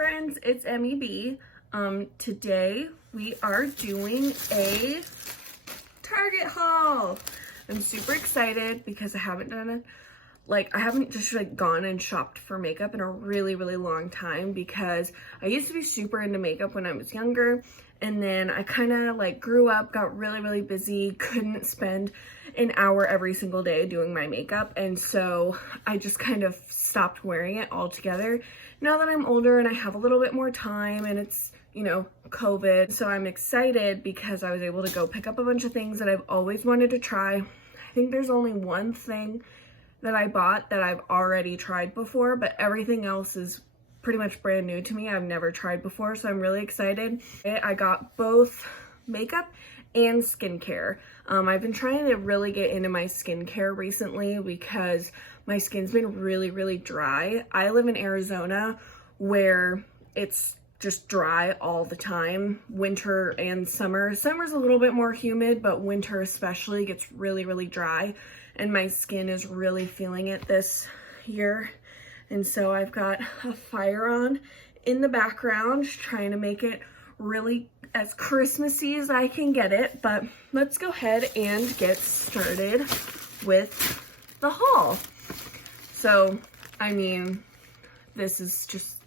friends, it's MEB. Today we are doing a Target haul. I'm super excited because I haven't done it. I haven't just gone and shopped for makeup in a really long time, because I used to be super into makeup when I was younger, and then I kind of grew up, got really busy, couldn't spend an hour every single day doing my makeup, and so I just kind of stopped wearing it altogether. Now that I'm older and I have a little bit more time, and it's, you know, COVID, so I'm excited because I was able to go pick up a bunch of things that I've always wanted to try. I think there's only one thing that I bought that I've already tried before, but everything else is pretty much brand new to me. I've never tried before, so I'm really excited. I got both makeup and skincare. I've been trying to really get into my skincare recently because my skin's been really dry. I live in Arizona where it's just dry all the time, winter and summer. Summer's a little bit more humid, but winter especially gets really dry, and my skin is really feeling it this year. And so I've got a fire on in the background, trying to make it really as Christmassy as I can get it. But let's go ahead and get started with the haul. So, I mean, this is just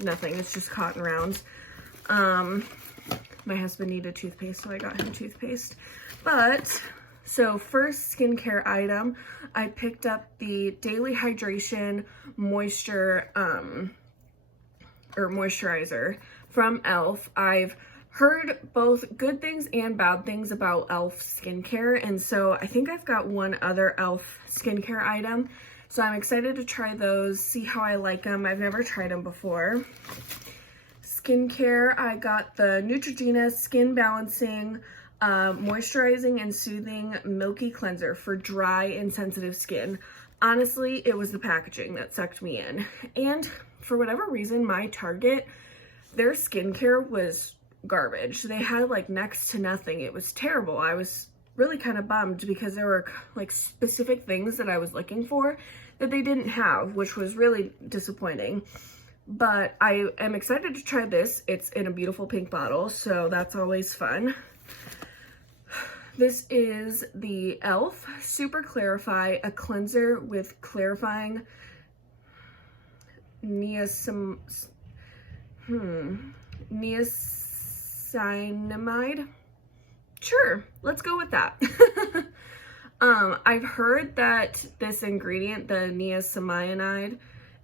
nothing. It's just cotton rounds. My husband needed toothpaste, so I got him toothpaste. But, so first skincare item, I picked up the Daily Hydration Moisture, moisturizer from e.l.f. I've heard both good things and bad things about e.l.f. skincare, and so I think I've got one other e.l.f. skincare item. So I'm excited to try those, see how I like them. I've never tried them before. Skincare, I got the Neutrogena Skin Balancing Moisturizing and Soothing Milky Cleanser for dry and sensitive skin. Honestly, it was the packaging that sucked me in. And for whatever reason, my Target, their skincare was garbage. They had next to nothing. It was terrible. I was really kind of bummed because there were specific things that I was looking for that they didn't have, which was really disappointing. But I am excited to try this. It's in a beautiful pink bottle, so that's always fun. This is the e.l.f. Super Clarify, a cleanser with clarifying niacinamide. Sure, let's go with that. I've heard that this ingredient, the niacinamide,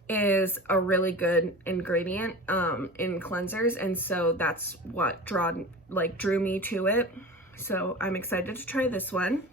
is a really good ingredient in cleansers, and so that's what drew me to it. So I'm excited to try this one.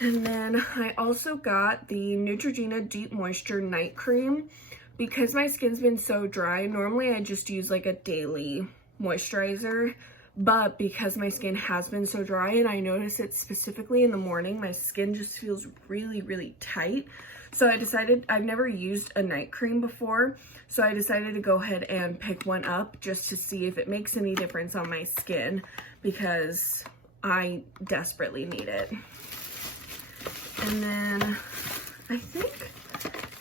And then I also got the Neutrogena Deep Moisture Night Cream. Because my skin's been so dry, normally I just use a daily moisturizer, but because my skin has been so dry, and I notice it specifically in the morning, my skin just feels really tight. So I decided, I've never used a night cream before, so I decided to go ahead and pick one up just to see if it makes any difference on my skin, because I desperately need it. And then I think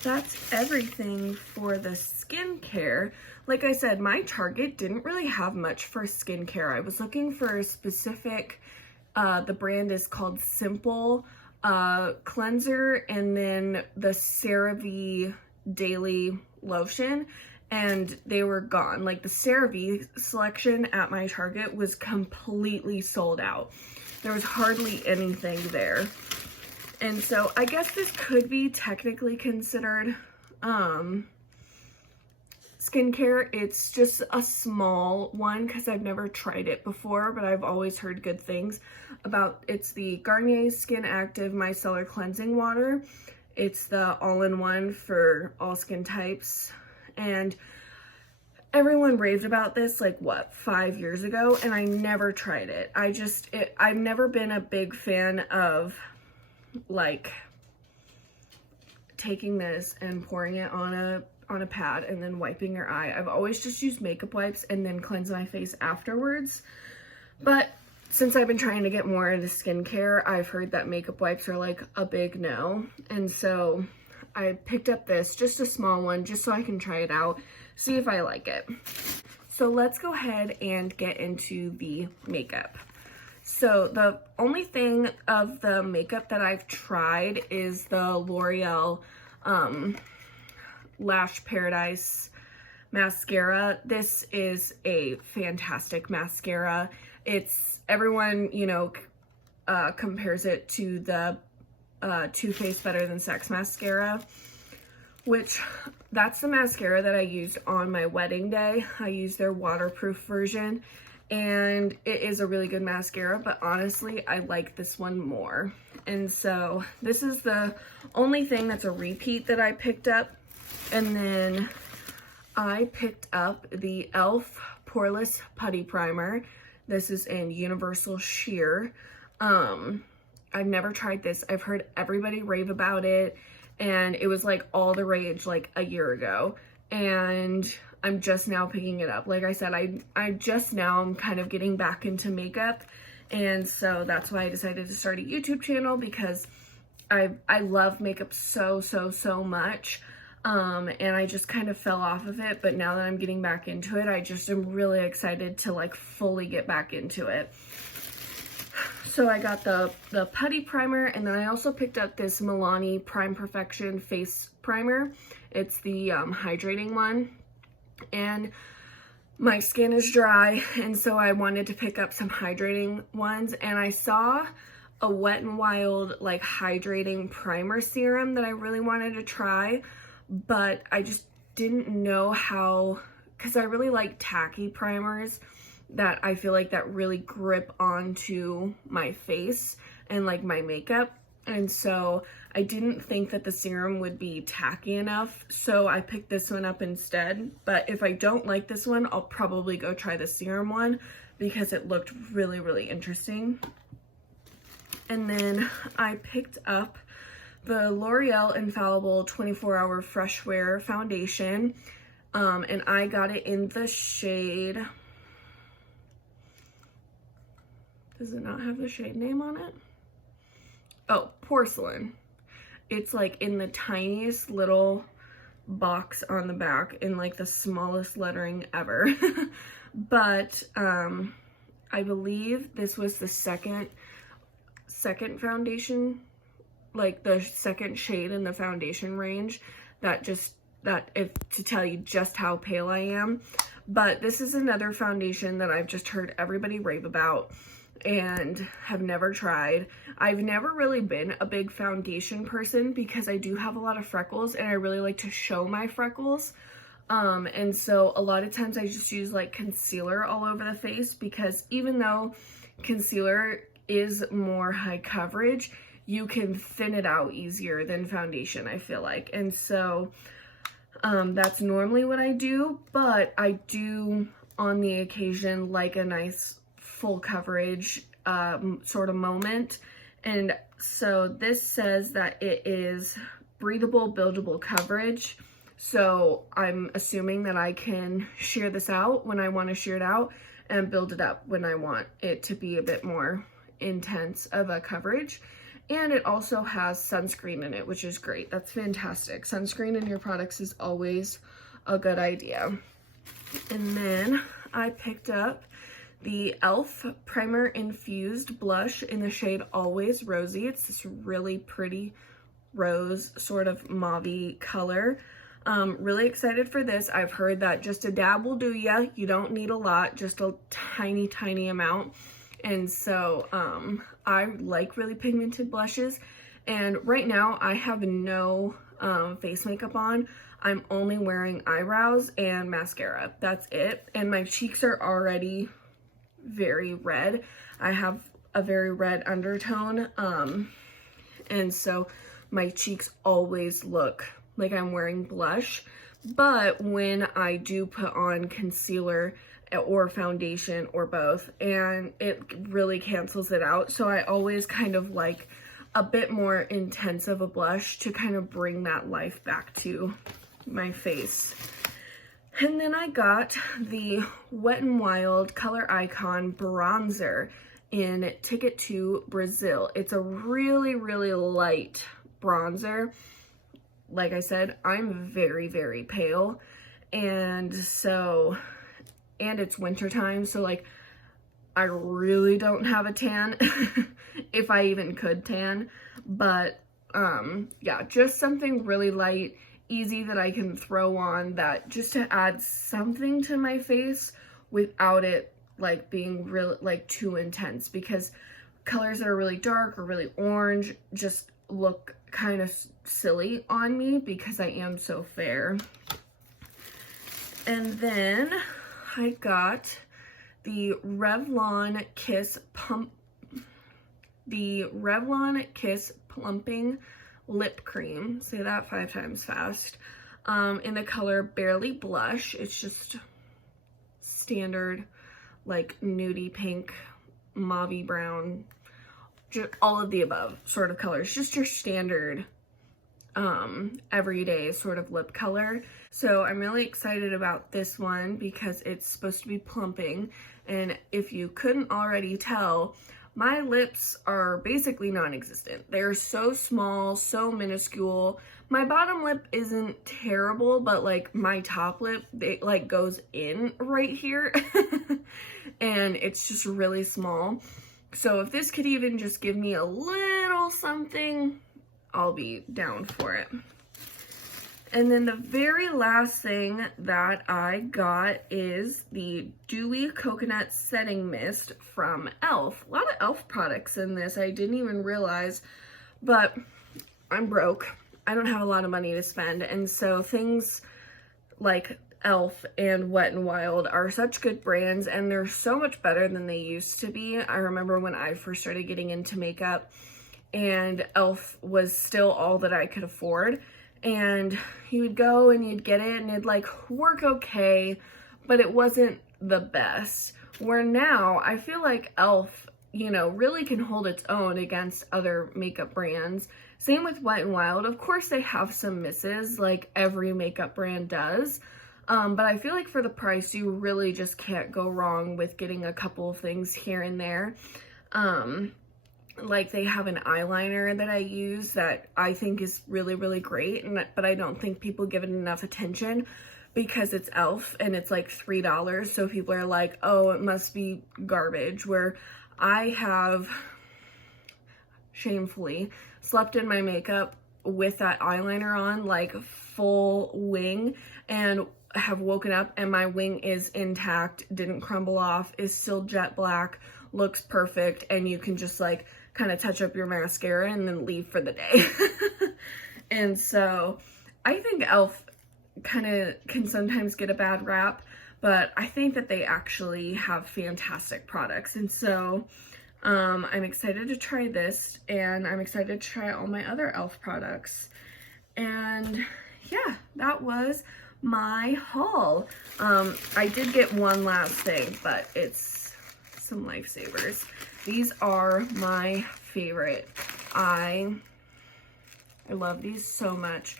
that's everything for the skincare. Like I said, my Target didn't really have much for skincare. I was looking for a specific, the brand is called Simple Cleanser, and then the CeraVe Daily Lotion, and they were gone. The CeraVe selection at my Target was completely sold out. There was hardly anything there. And so I guess this could be technically considered skincare. It's just a small one because I've never tried it before, but I've always heard good things about. It's the Garnier Skin Active Micellar Cleansing Water. It's the all-in-one for all skin types, and everyone raved about this 5 years ago, and I never tried it. I've never been a big fan of taking this and pouring it on a pad and then wiping your eye. I've always just used makeup wipes and then cleanse my face afterwards. But since I've been trying to get more into skincare, I've heard that makeup wipes are a big no. And so I picked up this, just a small one, just so I can try it out, see if I like it. So let's go ahead and get into the makeup. So the only thing of the makeup that I've tried is the L'Oreal Lash Paradise mascara. This is a fantastic mascara. It's, everyone, you know, compares it to the Too Faced Better Than Sex mascara, which that's the mascara that I used on my wedding day. I used their waterproof version, and it is a really good mascara, but honestly, I like this one more. And so this is the only thing that's a repeat that I picked up. And then I picked up the e.l.f. Poreless Putty Primer. This is in Universal Sheer. I've never tried this. I've heard everybody rave about it, and it was like all the rage like a year ago, and I'm just now picking it up. Like I said, I just now am kind of getting back into makeup, and so that's why I decided to start a YouTube channel, because I love makeup so much. And I just kind of fell off of it, but now that I'm getting back into it, I just am really excited to like fully get back into it. So I got the putty primer, and then I also picked up this Milani Prime Perfection face primer. It's the hydrating one, and my skin is dry, and so I wanted to pick up some hydrating ones, and I saw a Wet n Wild like hydrating primer serum that I really wanted to try, but I just didn't know how, because I really like tacky primers that I feel like that really grip onto my face and like my makeup, and so I didn't think that the serum would be tacky enough, so I picked this one up instead. But if I don't like this one, I'll probably go try the serum one, because it looked really interesting. And then I picked up the L'Oreal Infallible 24-Hour Fresh Wear Foundation, and I got it in the shade, does it not have the shade name on it? Oh, Porcelain. It's like in the tiniest little box on the back in like the smallest lettering ever. But I believe this was the second foundation, like the second shade in the foundation range, if to tell you just how pale I am. But this is another foundation that I've just heard everybody rave about and have never tried. I've never really been a big foundation person, because I do have a lot of freckles and I really like to show my freckles. And so a lot of times I just use like concealer all over the face, because even though concealer is more high coverage, you can thin it out easier than foundation, I feel like. And so that's normally what I do, but I do on the occasion like a nice full coverage sort of moment. And so this says that it is breathable, buildable coverage. So I'm assuming that I can sheer this out when I want to sheer it out, and build it up when I want it to be a bit more intense of a coverage. And it also has sunscreen in it, which is great. That's fantastic. Sunscreen in your products is always a good idea. And then I picked up the e.l.f. Primer Infused Blush in the shade Always Rosy. It's this really pretty rose sort of mauve-y color. Really excited for this. I've heard that just a dab will do ya. You don't need a lot, just a tiny amount. And so I like really pigmented blushes, and right now I have no face makeup on. I'm only wearing eyebrows and mascara. That's it. And my cheeks are already very red. I have a very red undertone, and so my cheeks always look like I'm wearing blush. But when I do put on concealer or foundation or both, and it really cancels it out, so I always kind of like a bit more intense of a blush to kind of bring that life back to my face. And then I got the Wet n Wild Color Icon Bronzer in Ticket to Brazil. It's a really light bronzer. like I said, I'm very, very pale. And so, and it's winter time, so like I really don't have a tan if I even could tan. But yeah, just something really light, easy that I can throw on, that just to add something to my face without it like being really like too intense, because colors that are really dark or really orange just look kind of silly on me because I am so fair. And then I got the Revlon Kiss Plumping Lip Cream. Say that 5 times fast. In the color Barely Blush. It's just standard, like nudie pink, mauvey brown, just all of the above sort of colors. Just your standard everyday sort of lip color. So I'm really excited about this one because it's supposed to be plumping, and if you couldn't already tell, my lips are basically non-existent. They're so small, so minuscule. My bottom lip isn't terrible, but like my top lip, it like goes in right here and it's just really small. So if this could even just give me a little something, I'll be down for it. And then the very last thing that I got is the Dewy Coconut Setting Mist from e.l.f. A lot of e.l.f. products in this, I didn't even realize, but I'm broke. I don't have a lot of money to spend, and so things like e.l.f. and Wet n Wild are such good brands, and they're so much better than they used to be. I remember when I first started getting into makeup, and e.l.f. was still all that I could afford. And you would go and you'd get it and it'd like work okay, but it wasn't the best. Where now I feel like e.l.f., you know, really can hold its own against other makeup brands. Same with Wet n Wild. Of course they have some misses, like every makeup brand does. But I feel like for the price, you really just can't go wrong with getting a couple of things here and there. Like they have an eyeliner that I use that I think is really, really great, but I don't think people give it enough attention because it's e.l.f. and it's like $3, so people are like, oh, it must be garbage, where I have shamefully slept in my makeup with that eyeliner on, like full wing, and have woken up and my wing is intact, didn't crumble off, is still jet black, looks perfect, and you can just like kind of touch up your mascara and then leave for the day. And so I think e.l.f. kind of can sometimes get a bad rap, but I think that they actually have fantastic products. And so I'm excited to try this, and I'm excited to try all my other e.l.f. products. And yeah, that was my haul. I did get one last thing, but it's some lifesavers. These are my favorite. I love these so much.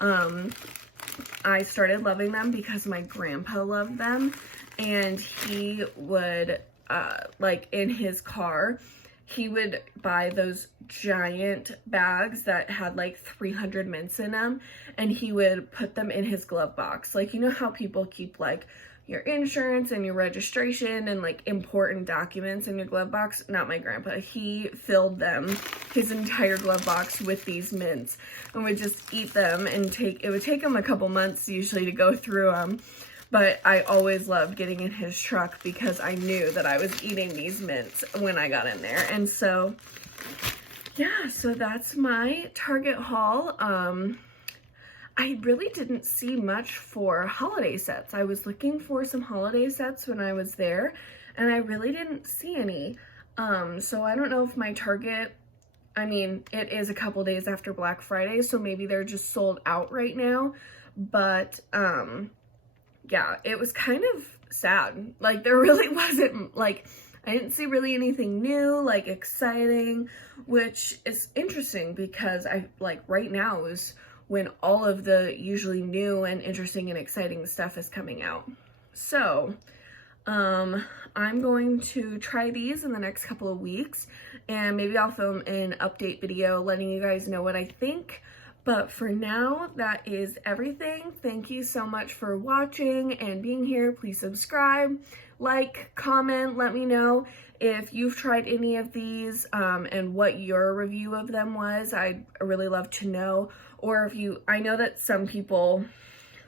I started loving them because my grandpa loved them, and he would, like in his car, he would buy those giant bags that had like 300 mints in them, and he would put them in his glove box. Like, you know how people keep like your insurance and your registration and like important documents in your glove box? Not my grandpa. He filled them, his entire glove box, with these mints, and would just eat them, and it would take him a couple months usually to go through them. But I always loved getting in his truck because I knew that I was eating these mints when I got in there. And so yeah, so that's my Target haul. I really didn't see much for holiday sets. I was looking for some holiday sets when I was there, and I really didn't see any. So I don't know if my Target, I mean, it is a couple days after Black Friday, so maybe they're just sold out right now. But yeah, it was kind of sad. Like, there really wasn't, like, I didn't see really anything new, like, exciting, which is interesting because right now is when all of the usually new and interesting and exciting stuff is coming out. So I'm going to try these in the next couple of weeks, and maybe I'll film an update video letting you guys know what I think. But for now, that is everything. Thank you so much for watching and being here. Please subscribe, like, comment, let me know if you've tried any of these and what your review of them was. I'd really love to know. Or if you, I know that some people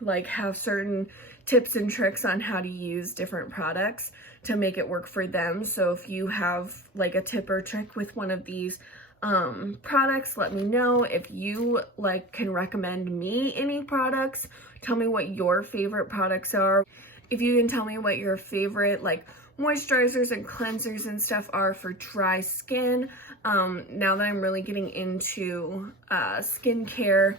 like have certain tips and tricks on how to use different products to make it work for them. So if you have like a tip or trick with one of these products, let me know. If you like can recommend me any products, tell me what your favorite products are. If you can tell me what your favorite like moisturizers and cleansers and stuff are for dry skin. Now that I'm really getting into skincare,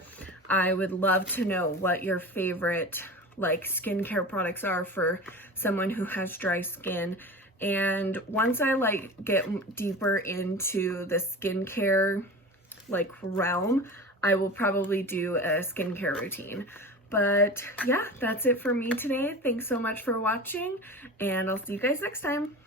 I would love to know what your favorite like skincare products are for someone who has dry skin. And once I like get deeper into the skincare like realm, I will probably do a skincare routine. But yeah, that's it for me today. Thanks so much for watching, and I'll see you guys next time.